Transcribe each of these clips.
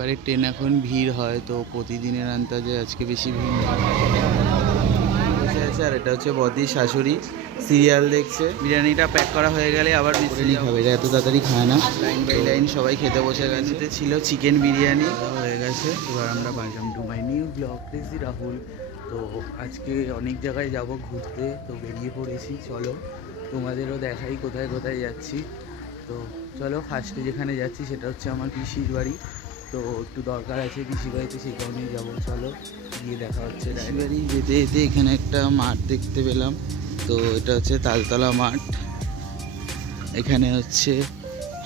পারে ট্রেন এখন ভিড় হয়, তো প্রতিদিনের আন্দাজে আজকে বেশি ভিড় নেই। বসে আছে আর এটা হচ্ছে বদির শাশুড়ি সিরিয়াল দেখছে। বিরিয়ানিটা প্যাক করা হয়ে গেলে আবার বিরিয়ানি খাবে, এটা এত তাড়াতাড়ি খায় না। লাইন বাই লাইন সবাই খেতে বসে গেছে। ছিল চিকেন বিরিয়ানি হয়ে গেছে। এবার আমরা welcome to my new blog, crazy Rahul. তো আজকে অনেক জায়গায় যাব ঘুরতে, তো বেরিয়ে পড়েছি। চলো তোমাদেরও দেখাই কোথায় কোথায় যাচ্ছি। তো চলো, ফার্স্টে যেখানে যাচ্ছি সেটা হচ্ছে আমার পিসির বাড়ি। তো একটু দরকার আছে পিসির বাড়িতে, সেই কারণেই যাবো। চলো গিয়ে দেখা হচ্ছে। পিসির বাড়ি যেতে যেতে এখানে একটা মাঠ দেখতে পেলাম, তো এটা হচ্ছে তালতলা মাঠ। এখানে হচ্ছে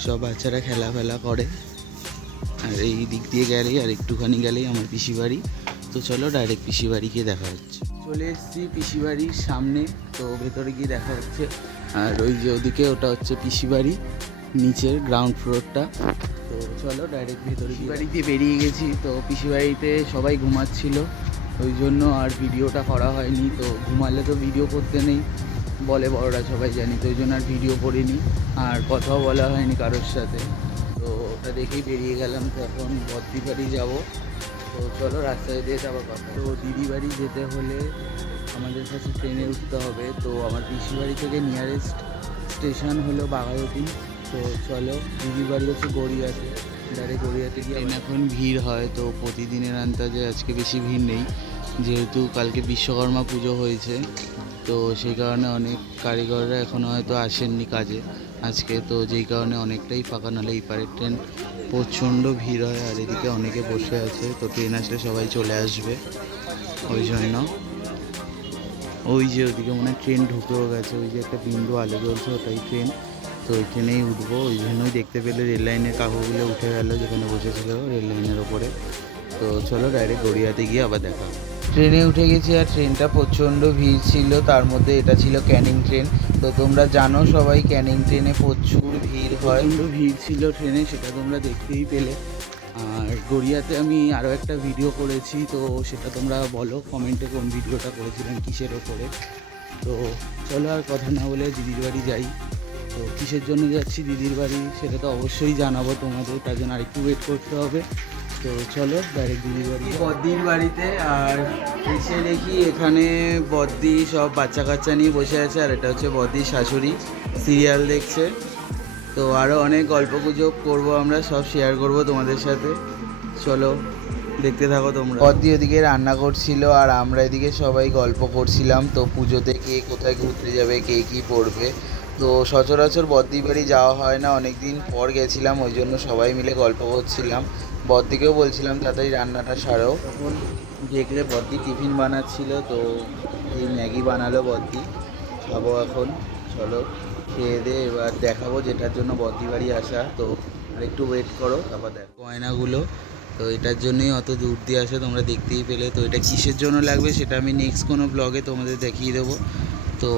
সব বাচ্চারা খেলাফেলা করে। আর এই দিক দিয়ে গেলেই আর একটুখানি গেলেই আমার পিসি বাড়ি। তো চলো ডাইরেক্ট পিসি বাড়ি গিয়ে দেখা হচ্ছে। চলে এসেছি পিসি বাড়ির সামনে, তো ভেতরে গিয়ে দেখা হচ্ছে। আর ওই যে ওদিকে ওটা হচ্ছে পিসি বাড়ি, নিচের গ্রাউন্ড ফ্লোরটা। তো চলো ডাইরেক্ট ভেতরে গিয়ে বাড়ি দিয়ে বেরিয়ে গেছি। তো পিসি বাড়িতে সবাই ঘুমাচ্ছিল, ওই জন্য আর ভিডিওটা করা হয়নি। তো ঘুমালে তো ভিডিও করতে নেই বলে বড়রা সবাই জানি, তো ওই জন্য আর ভিডিও করিনি, আর কথাও বলা হয়নি কারোর সাথে। তো ওটা দেখেই বেরিয়ে গেলাম। তো এখন বদ্রি বাড়ি যাবো। তো চলো রাস্তায় দিয়ে যাবার কথা। তো দিদি বাড়ি যেতে হলে আমাদের কাছে ট্রেনে উঠতে হবে। তো আমার পিসি বাড়ি থেকে নিয়ারেস্ট স্টেশন হলো বাঘাযতীন। তো চলো, দিদির বাড়ি হচ্ছে গড়িয়াতে, ডাইরেক্ট গড়িয়াতে গিয়ে এখন ভিড় হয়। তো প্রতিদিনের আন্দাজে আজকে বেশি ভিড় নেই, যেহেতু কালকে বিশ্বকর্মা পুজো হয়েছে। তো সেই কারণে অনেক কারিগররা এখনও হয়তো আসেননি কাজে আজকে, তো যেই কারণে অনেকটাই ফাঁকা। নাহলে এই পারের ট্রেন প্রচণ্ড ভিড় হয়, আর এদিকে অনেকে বসে আছে। তো ট্রেন আসলে সবাই চলে আসবে, ওই জন্য। ওই যে ওইদিকে মনে হয় ট্রেন ঢুকেও গেছে, ওই যে একটা বিন্দু আলো জ্বলছে, ওটাই ট্রেন। তো ওই ট্রেনেই উঠবো। ওই জন্যই দেখতে পেলে রেল লাইনের কাকুগুলো উঠে গেল যেখানে বসেছিল রেল লাইনের ওপরে। তো চলো ডাইরেক্ট গড়িয়াতে গিয়ে আবার দেখা। ট্রেনে উঠে গেছি, আর ট্রেনটা প্রচণ্ড ভিড় ছিল। তার মধ্যে এটা ছিল ক্যানিং ট্রেন। তো তোমরা জানো সবাই ক্যানিং ট্রেনে প্রচুর ভিড় হয়, প্রচণ্ড ভিড় ছিল ট্রেনে, সেটা তোমরা দেখতেই পেলে। আর গড়িয়াতে আমি আরও একটা ভিডিও করেছি, তো সেটা তোমরা বলো কমেন্টে কোন ভিডিওটা করেছিলেন, কিসের ওপরে। তো চলো আর কথা না বলে দিদির বাড়ি যাই। তো কিসের জন্য যাচ্ছি দিদির বাড়ি সেটা তো অবশ্যই জানাবো তোমাদের, তার জন্য আরেকটু ওয়েট করতে হবে। তো চলো ডাইরেক্ট দিদির বাড়ি, বদ্দির বাড়িতে। আর এসে দেখি এখানে বদ্দি সব বাচ্চা কাচ্চা নিয়ে বসে আছে, আর এটা হচ্ছে বদ্দির শাশুড়ি সিরিয়াল দেখছে। তো আরও অনেক গল্প গুজব করবো, আমরা সব শেয়ার করবো তোমাদের সাথে। চলো দেখতে থাকো তোমরা। বদ্দি ওদিকে রান্না করছিল, আর আমরা এদিকে সবাই গল্প করছিলাম। তো পুজোতে কে কোথায় ঘুরতে যাবে, কে কী পড়বে। তো সচরাচর বদ্দি বাড়ি যাওয়া হয় না, অনেক দিন পর গেছিলাম, ওই জন্য সবাই মিলে গল্প করছিলাম। বদ্দিকেও বলছিলাম তাড়াতাড়ি রান্নাটা সারো। তখন দেখলে বদ্দি টিফিন বানাচ্ছিল, তো এই ম্যাগি বানালো বদ্দি, খাবো এখন। চলো খেয়ে দে, এবার দেখাবো যেটার জন্য বদ্দি বাড়ি আসা। তো আর একটু ওয়েট করো, তারপর দেখো গয়নাগুলো। তো এটার জন্যই অত দূর দিয়ে আসে, তোমরা দেখতেই পেলে। তো এটা কিসের জন্য লাগবে সেটা আমি নেক্সট কোনো ব্লগে তোমাদের দেখিয়ে দেবো। তো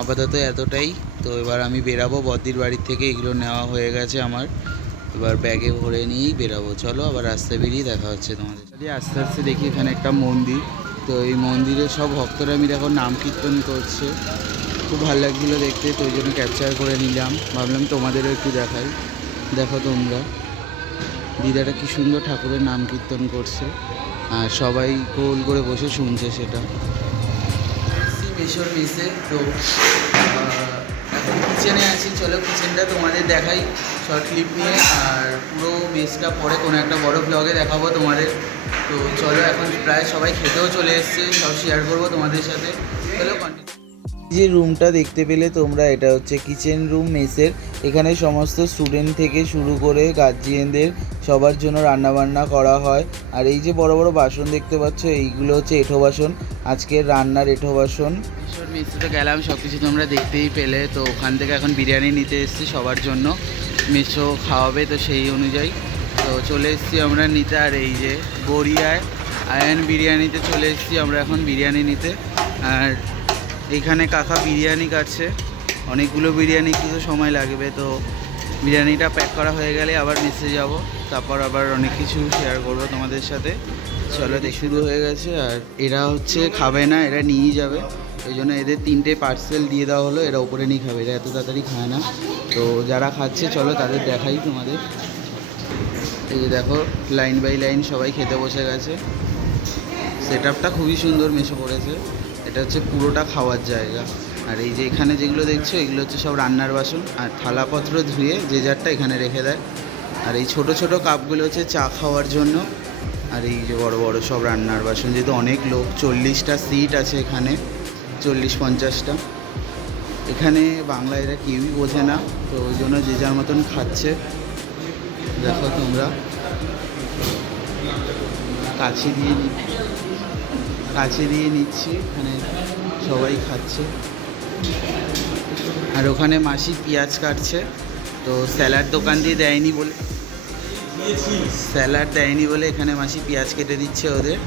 আপাতত এতটাই। তো এবার আমি বেরাবো বদ্দির বাড়ির থেকে, এগুলো নেওয়া হয়ে গেছে আমার, এবার ব্যাগে ভরে নিয়েই বেরাবো। চলো আবার রাস্তায় বেরিয়ে দেখা হচ্ছে তোমাদের। আস্তে আস্তে দেখি এখানে একটা মন্দির। তো এই মন্দিরে সব ভক্তরা মিলে এখন নাম কীর্তন করছে, খুব ভালো লাগছিলো দেখতে। তো ওই জন্য ক্যাপচার করে নিলাম, ভাবলাম তোমাদেরও একটু দেখাই। দেখো তোমরা, দিদাটা কি সুন্দর ঠাকুরের নাম কীর্তন করছে, আর সবাই গোল করে বসে শুনছে সেটা। মেশোর মেসে। তো এখন কিচেনে আছি, চলো কিচেনটা তোমাদের দেখাই শর্ট ক্লিপ নিয়ে। আর পুরো মেসটা পরে কোনো একটা বড় ব্লগে দেখাবো তোমাদের। তো চলো, এখন প্রায় সবাই খেতেও চলে এসছে, সব শেয়ার করবো তোমাদের সাথে। চলো কন্টিনিউ। যে রুমটা দেখতে পেলে তোমরা, এটা হচ্ছে কিচেন রুম মেসের। এখানে সমস্ত স্টুডেন্ট থেকে শুরু করে গার্জিয়ানদের সবার জন্য রান্নাবান্না করা হয়। আর এই যে বড় বড় বাসন দেখতে পাচ্ছ, এইগুলো হচ্ছে এঁঠো বাসন, আজকের রান্নার এঁঠো বাসন। মেসে তো গেলাম, সব কিছু তোমরা দেখতেই পেলে। তো ওখান থেকে এখন বিরিয়ানি নিতে এসেছি সবার জন্য, মেসো খাওয়াবে, তো সেই অনুযায়ী তো চলে এসেছি আমরা নিতে। আর এই যে গড়িয়ায় আয়ান বিরিয়ানিতে চলে এসেছি আমরা এখন বিরিয়ানি নিতে। আর এইখানে কাকা বিরিয়ানি কাটছে, অনেকগুলো বিরিয়ানি কিন্তু সময় লাগবে। তো বিরিয়ানিটা প্যাক করা হয়ে গেলে আবার মেসে যাব, তারপর আবার অনেক কিছু শেয়ার করবো তোমাদের সাথে। চলো দেখ, শুরু হয়ে গেছে। আর এরা হচ্ছে খাবে না, এরা নিয়েই যাবে, ওই জন্য এদের 3টে পার্সেল দিয়ে দেওয়া হলো, এরা উপরে নিয়ে খাবে, এরা এত তাড়াতাড়ি খায় না। তো যারা খাচ্ছে চলো তাদের দেখাই তোমাদের। এই যে দেখো লাইন বাই লাইন সবাই খেতে বসে গেছে। সেট আপটা খুবই সুন্দর মেশো করেছে। এটা হচ্ছে পুরোটা খাওয়ার জায়গা। আর এই যে এখানে যেগুলো দেখছো এগুলো হচ্ছে সব রান্নার বাসন, আর থালাপত্র ধুয়ে যে যারটা এখানে রেখে দেয়। আর এই ছোট ছোট কাপগুলো হচ্ছে চা খাওয়ার জন্য। আর এই যে বড় বড় সব রান্নার বাসন, যেহেতু অনেক লোক, 40টা সিট আছে এখানে, 40-50টা। এখানে বাংলা এরা কেউই বোঝে না, তো ওই জন্য যে যার মতন খাচ্ছে। দেখো তোমরা, কাছে দিয়ে নিচ্ছি, এখানে সবাই খাচ্ছে। আর ওখানে মাসি পেঁয়াজ কাটছে, তো স্যালাড দোকান দিয়ে দেয়নি বলে এখানে মাসি পেঁয়াজ কেটে দিচ্ছে ওদের।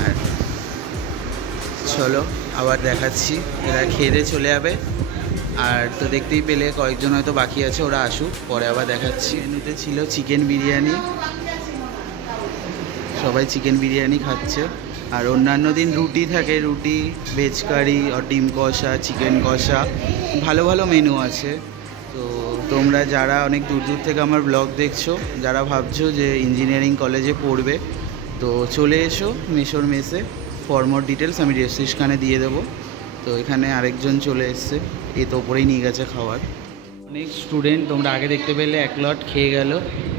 আর চলো আবার দেখাচ্ছি, এরা খেয়ে চলে যাবে। আর তো দেখতেই পেলে কয়েকজন হয়তো বাকি আছে, ওরা আসুক, পরে আবার দেখাচ্ছি। মেনুতে ছিল চিকেন বিরিয়ানি, সবাই চিকেন বিরিয়ানি খাচ্ছে। আর অন্যান্য দিন রুটি থাকে, রুটি, ভেজ কারি, ডিম কষা, চিকেন কষা, ভালো ভালো মেনু আছে। তো তোমরা যারা অনেক দূর দূর থেকে আমার ব্লগ দেখছো, যারা ভাবছো যে ইঞ্জিনিয়ারিং কলেজে পড়বে, তো চলে এসো মেশোর মেসে। ফর মোর ডিটেলস আমি ডেসক্রিপশনে দিয়ে দেবো। তো এখানে আরেকজন চলে এসছে, এ তো ওপরেই নিয়ে গেছে খাবার। অনেক স্টুডেন্ট তোমরা আগে দেখতে পেলে এক লট খেয়ে গেল,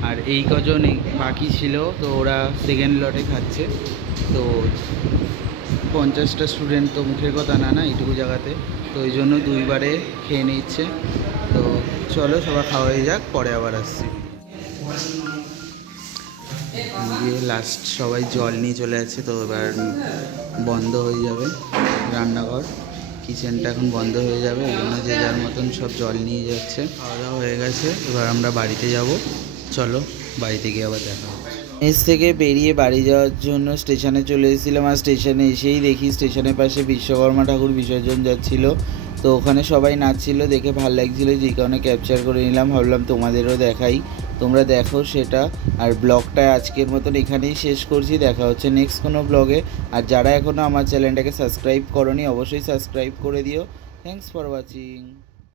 আর এই কজন বাকি ছিল, তো ওরা সেকেন্ড লটে খাচ্ছে। তো 50টা স্টুডেন্ট তো মুখের কথা না এইটুকু জায়গাতে, তো ওই জন্য দুইবারে খেয়ে নিচ্ছে। তো চলো সবাই খাওয়া হয়ে যাক, পরে আবার আসছি। দিয়ে লাস্ট সবাই জল নিয়ে চলে যাচ্ছে, তো এবার বন্ধ হয়ে যাবে রান্নাঘর, কিচেনটা এখন বন্ধ হয়ে যাবে। ওই জন্য যে যার মতন সব জল নিয়ে যাচ্ছে। খাওয়া দাওয়া হয়ে গেছে, এবার আমরা বাড়িতে যাব। চলো বাড়িতে গিয়ে আবার দেখা হচ্ছে। মেস থেকে বেরিয়ে বাড়ি যাওয়ার জন্য স্টেশনে চলে এসেছিলাম। আর স্টেশনে এসেই দেখি স্টেশনের পাশে বিশ্বকর্মা ঠাকুর বিসর্জন যাচ্ছিল। তো ওখানে সবাই নাচছিল, দেখে ভালো লাগছিলো, যেই কারণে ক্যাপচার করে নিলাম, ভাবলাম তোমাদেরও দেখাই, তোমরা দেখো সেটা। আর ব্লগটা আজকের মতন এখানেই শেষ করছি, দেখা হচ্ছে নেক্সট কোনো ব্লগে। আর যারা এখনও আমার চ্যানেলটাকে সাবস্ক্রাইব করোনি অবশ্যই সাবস্ক্রাইব করে দিও। Thanks for watching.